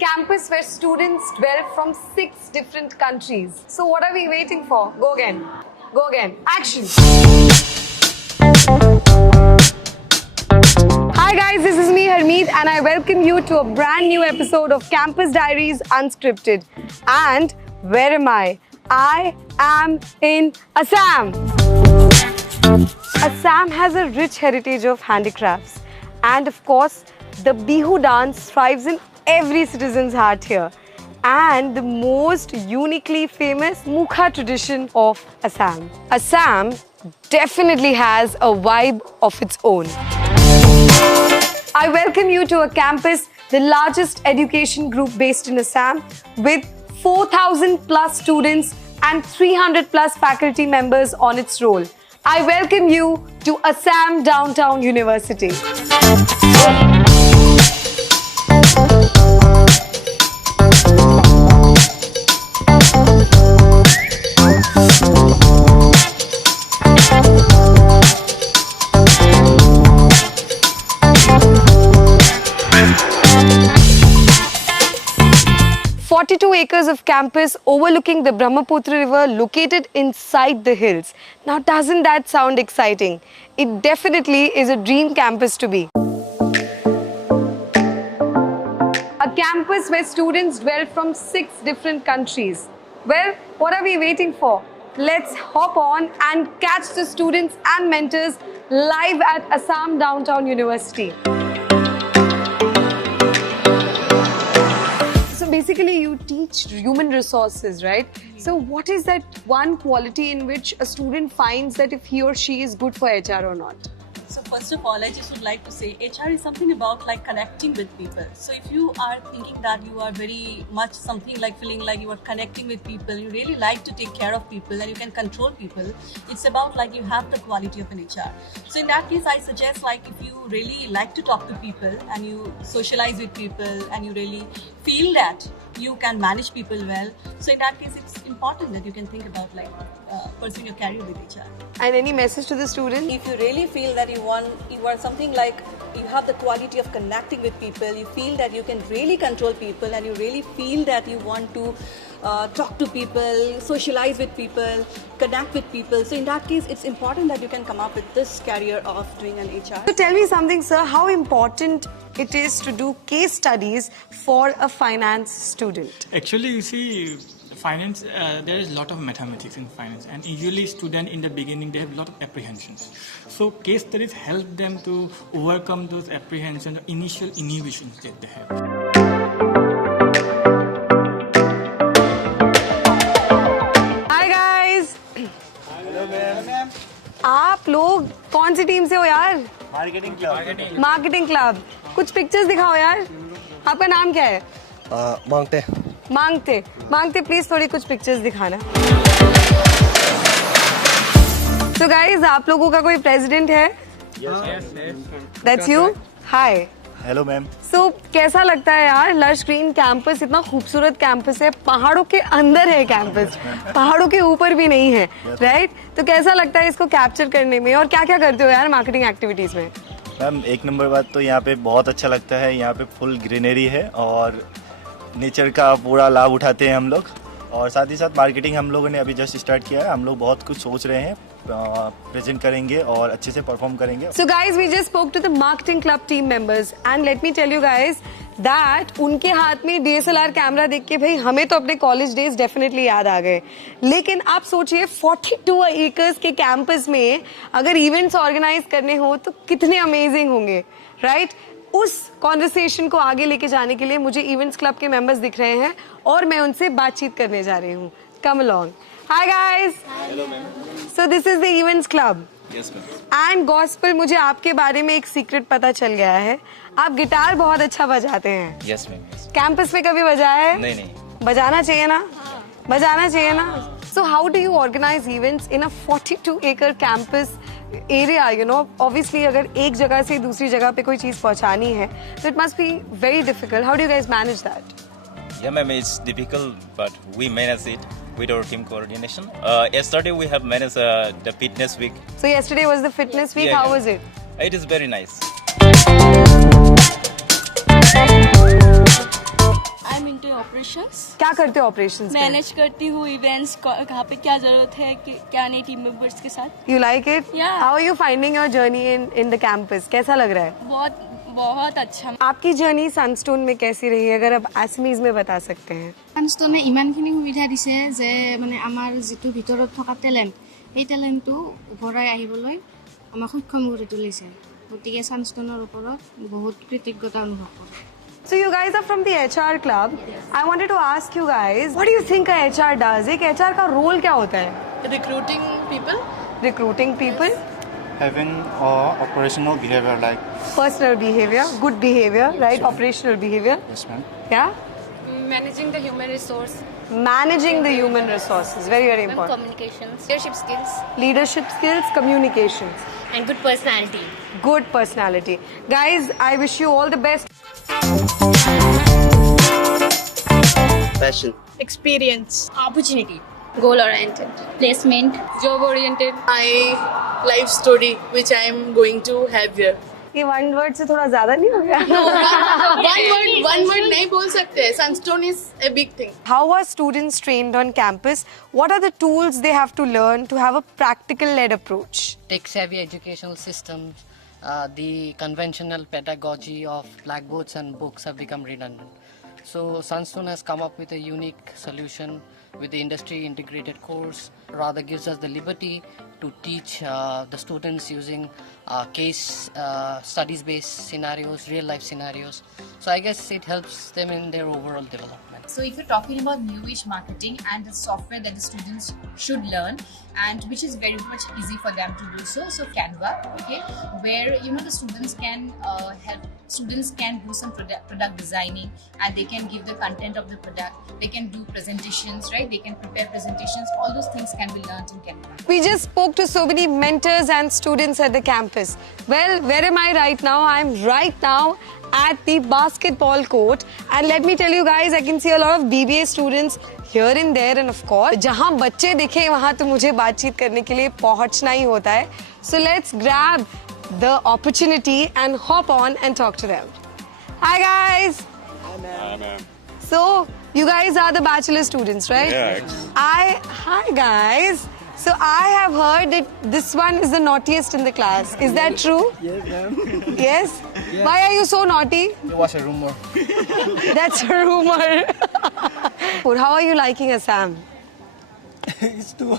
campus where students dwell from 6 different countries. So what are we waiting for? Go again. Go again. Action. Hi guys, this is me Harmeet and I welcome you to a brand new episode of Campus Diaries Unscripted. And where am I? I am in Assam. Assam has a rich heritage of handicrafts. And of course, the Bihu dance thrives in every citizen's heart here. And the most uniquely famous Mukha tradition of Assam. Assam definitely has a vibe of its own. I welcome you to a campus, the largest education group based in Assam, with 4,000 plus students and 300 plus faculty members on its roll. I welcome you to Assam Downtown University. 42 acres of campus overlooking the Brahmaputra River located inside the hills. Now, doesn't that sound exciting? It definitely is a dream campus to be. A campus where students dwell from 6 different countries. Well, what are we waiting for? Let's hop on and catch the students and mentors live at Assam Downtown University. So basically you teach human resources, right? So what is that one quality in which a student finds that if he or she is good for HR or not? So first of all, I just would like to say HR is something about like connecting with people. So if you are thinking that you are very much something like feeling like you are connecting with people, you really like to take care of people and you can control people, it's about like you have the quality of an HR. So in that case, I suggest like if you really like to talk to people and you socialize with people and you really feel that you can manage people well, so in that case it's important that you can think about like pursuing your career with HR. And any message to the student? If you really feel that you are something like you have the quality of connecting with people, you feel that you can really control people and you really feel that you want to talk to people, socialize with people, connect with people. So in that case, it's important that you can come up with this career of doing an HR. So tell me something, sir, how important it is to do case studies for a finance student? Actually, you see, finance, there is a lot of mathematics in finance, and usually students in the beginning, they have a lot of apprehensions. So case studies help them to overcome those apprehensions, initial inhibitions that they have. आप लोग कौन सी team से हो यार? Marketing club. Marketing club. कुछ pictures दिखाओ यार। आपका नाम क्या है? मांगते। मांगते। मांगते प्लीज थोड़ी कुछ पिक्चर्स दिखाना। So guys, आप लोगों का कोई प्रेसिडेंट है? That's you? Hi. Hello ma'am. So कैसा लगता है यार? लश ग्रीन कैंपस, इतना खूबसूरत कैंपस है, पहाड़ों के अंदर है कैंपस, पहाड़ों के ऊपर भी नहीं है, राइट? तो कैसा लगता है इसको कैप्चर करने में और क्या क्या करते हो यार मार्केटिंग एक्टिविटीज में? मैम एक नंबर बात तो यहाँ पे बहुत अच्छा लगता है, यहाँ पे फुल ग्रीनरी है और नेचर का पूरा लाभ उठाते हैं हम लोग। और साथ ही साथ मार्केटिंग हम लोगों ने अभी जस्ट स्टार्ट किया है, हम लोग बहुत कुछ सोच रहे हैं, प्रेजेंट करेंगे और अच्छे से परफॉर्म करेंगे। So guys, we just spoke to the marketing club team members and let me tell you guys that उनके हाथ में DSLR कैमरा देख के भाई हमें तो अपने कॉलेज डेज डेफिनेटली याद आ गए, लेकिन आप सोचिए 42 एकर्स के कैंपस में अगर इवेंट्स ऑर्गेनाइज करने हो तो कितने अमेजिंग होंगे, राइट? उस कॉन्वर्सेशन को आगे लेके जाने के लिए मुझे इवेंट्स क्लब के मेंबर्स दिख रहे हैं और मैं उनसे बातचीत करने जा रही हूँ। Come along. Hi guys. Hello ma'am. So this is the events club. Yes ma'am. And gospel, मुझे आपके बारे में एक सीक्रेट पता चल गया है, आप गिटार बहुत अच्छा बजाते हैं। Yes ma'am. कैंपस में कभी बजाया है? नहीं। बजाना चाहिए ना? बजाना चाहिए ना? So how do you organize events in a 42 acre campus area? You know, obviously अगर एक जगह से दूसरी जगह पे कोई चीज पहुंचानी है, so it must be very difficult. How do you guys manage that? Yeah, ma'am, it's difficult, but we manage it with our team coordination. Yesterday we have managed the fitness week. So yesterday was the fitness week. Yeah, How yeah. was it? It is very nice. Operations. क्या करते हो operations में? Manage करती हूँ events, कहाँ पे क्या जरूरत है, क्या नहीं टीम मेंबर्स के साथ। You like it? Yeah. How are you finding your journey in the campus? कैसा लग रहा है? बहुत बहुत अच्छा। आपकी जर्नी सनस्टोन में कैसी रही है, अगर आप एसमीज में बता सकते हैं? सनस्टोने ইমানখিনি সুবিধা দিছে যে মানে আমাৰ যিটো ভিতৰত থকা টেলেণ্ট সেই টেলেণ্টটো ওপৰাই আহিবলৈ আমাক সক্ষম কৰি তুলিছে। গতিকে সানস্টোনৰ ওপৰত বহুত কৃতজ্ঞতা অনুভৱ কৰোঁ। So you guys are from the HR club. I wanted to ask you guys, what do you think a HR does? एक HR का रोल क्या होता है? Recruiting people. Recruiting people, Having operational behavior like personal behavior, good behavior, right? Operational behavior. yes ma'am. Yeah? Managing the human resource. Managing the human resources, very, very important. Communications. Leadership skills. Leadership skills, communications, And good personality. good personality. Guys, I wish you all the best. Passion. Experience. Opportunity. Goal oriented. Placement. Job oriented. My life story which I am going to have here. ये one word से थोड़ा ज़्यादा नहीं हो गया? one word नहीं बोल सकते. Sunstone is a big thing. How are students trained on campus? What are the tools they have to learn to have a practical-led approach? Tech-savvy educational systems, the conventional pedagogy of blackboards and books have become redundant. So Sunstone has come up with a unique solution with the industry integrated course, rather gives us the liberty to teach the students using case studies based scenarios, real life scenarios. So I guess it helps them in their overall development. So if you're talking about newish marketing and the software that the students should learn, and which is very much easy for them to do so Canva, okay, where the students can students can do some product designing, and they can give the content of the product, they can do presentations, right, they can prepare presentations, all those things can be learned in Canva. We just spoke to so many mentors and students at the campus. Well, where am I right now? I'm right now at the basketball court, and let me tell you guys, I can see a lot of BBA students here and there, and of course जहाँ बच्चे दिखे वहाँ तो मुझे बातचीत करने के लिए पहुँचना ही होता है. So let's grab the opportunity and hop on and talk to them. Hi guys. Hi ma'am. So you guys are the bachelor students, right? Yeah. Hi guys. So I have heard that this one is the naughtiest in the class. Is that true? Yes ma'am. Yes? Why are you so naughty? It was a rumor. That's a rumor. How are you liking Assam? It's too.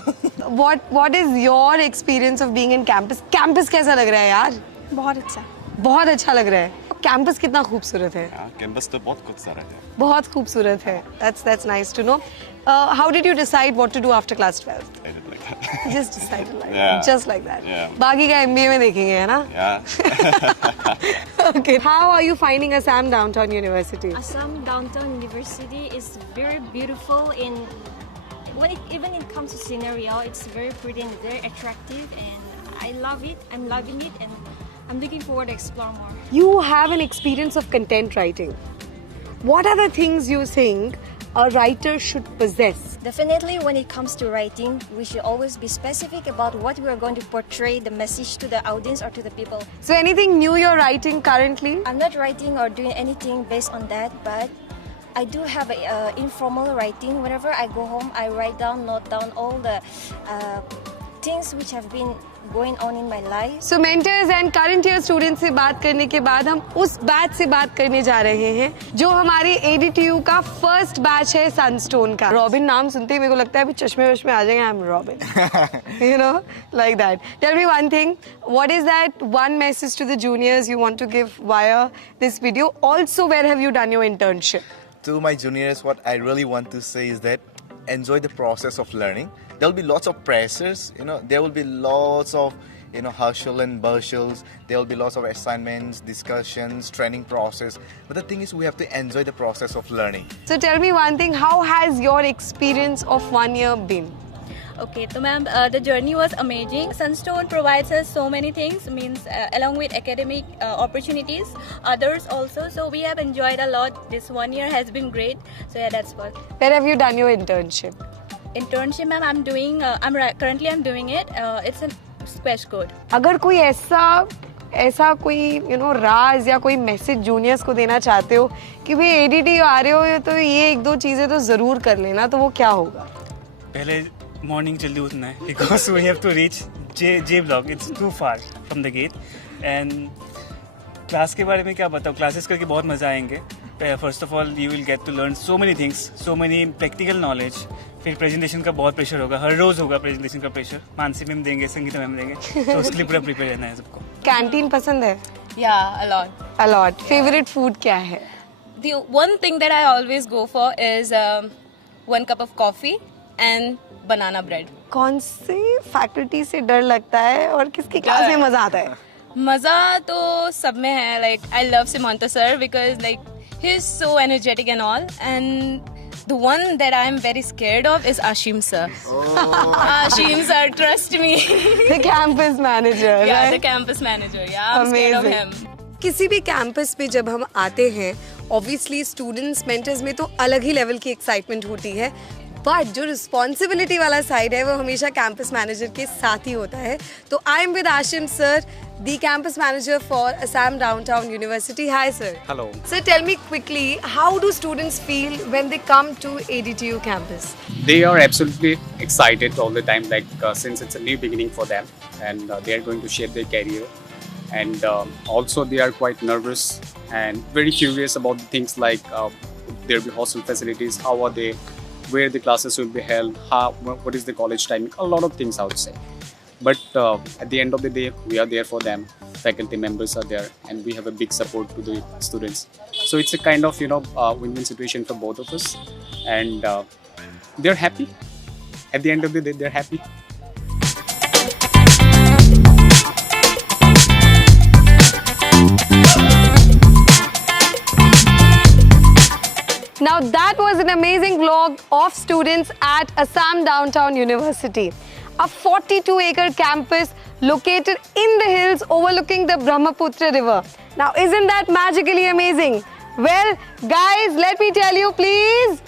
What is your experience of being in campus? Campus कैसा लग रहा है यार? बहुत अच्छा। बहुत अच्छा लग रहा है. Campus कितना खूबसूरत है? कैंपस तो बहुत कुछ सारा है. बहुत खूबसूरत है. That's nice to know. How did you decide what to do after class 12? I did like that. Just decided like Yeah. that. Just like that. Yeah. बाकी का MBA में देखेंगे है ना? Yeah. Okay. How are you finding Assam Downtown University? Assam Downtown University is very beautiful even it comes to scenario, it's very pretty and very attractive, and I love it. I'm loving it, and I'm looking forward to explore more. You have an experience of content writing. What are the things you think a writer should possess? Definitely, when it comes to writing, we should always be specific about what we are going to portray the message to the audience or to the people. So anything new you're writing currently? I'm not writing or doing anything based on that, but I do have informal writing. Whenever I go home, I note down all the things which have been going on in my life. So mentors and current year students से बात करने के बाद हम उस batch से बात करने जा रहे हैं जो हमारे ADTU का फर्स्ट बैच है सनस्टोन का. रॉबिन नाम सुनते ही मेरे को लगता है अभी चश्मे वश्मे आ जाएंगे. I'm Robin. You know, like that. Tell me one thing. What is that one message to the juniors you want to give via this video? Also, where have you done your internship? To my juniors, what I really want to say is that enjoy the process of learning. There will be lots of pressures, there will be lots of, hustle and bustles. There will be lots of assignments, discussions, training process. But the thing is, we have to enjoy the process of learning. So tell me one thing, how has your experience of 1 year been? Okay, so ma'am, the journey was amazing. Sunstone provides us so many things, along with academic opportunities, others also. So we have enjoyed a lot. This 1 year has been great. So yeah, that's what. Where have you done your internship? Internship, ma'am, I'm doing it. It's a Squash Code. अगर कोई ऐसा ऐसा कोई राज या कोई message juniors को देना चाहते हो कि भाई एडीटी आ रहे हो तो ये एक दो चीज़ें तो ज़रूर कर लेना, तो वो क्या होगा? पहले मॉर्निंग जल्दी उठना है because we have to reach J block, it's too far from the gate. And class के बारे में क्या बताऊँ, क्लासेस करके बहुत मज़ा आएंगे. First of all you will get to learn so many things, so many practical knowledge. फिर प्रेजेंटेशन का बहुत प्रेशर होगा, हर रोज़ होगा प्रेजेंटेशन का प्रेशर. मानसी मैम देंगे, संगीता मैम देंगे, तो उसके लिए पूरा प्रिपेयर रहना है सबको. कैंटीन पसंद है? Yeah, a lot. A lot. Favorite food क्या है? The one thing that I always go for is 1 cup of coffee and banana bread. कौन से फैकल्टी से डर लगता है और किसकी क्लास में मजा आता है? मजा तो सब में है. Like I love Simanto sir because like he's so energetic and all, and the one that I am very scared of is Ashim sir. Ashim sir, trust me. The campus manager. Yeah, right? the campus manager. Yeah, I'm scared of him. किसी भी campus पे जब हम आते हैं, obviously students mentors में तो अलग ही लेवल की एक्साइटमेंट होती है, बट जो रिस्पॉन्सिबिलिटी वाला साइड है वो हमेशा कैंपस मैनेजर के साथ ही होता है. तो I am with Ashim sir, the campus manager for Assam Downtown University. Hi sir. Hello. Sir, tell me quickly, how do students feel when they come to ADTU campus? They are absolutely excited all the time, like since it's a new beginning for them, and they are going to shape their career. And also they are quite nervous and very curious about the things like there will be hostel facilities, how are they, where the classes will be held, what is the college timing, a lot of things I would say. But at the end of the day, we are there for them. Faculty members are there, and we have a big support to the students. So it's a kind of win-win situation for both of us, and they're happy. At the end of the day, they're happy. Now that was an amazing vlog of students at Assam Downtown University. A 42-acre campus located in the hills overlooking the Brahmaputra River. Now isn't that magically amazing? Well, guys, let me tell you, please.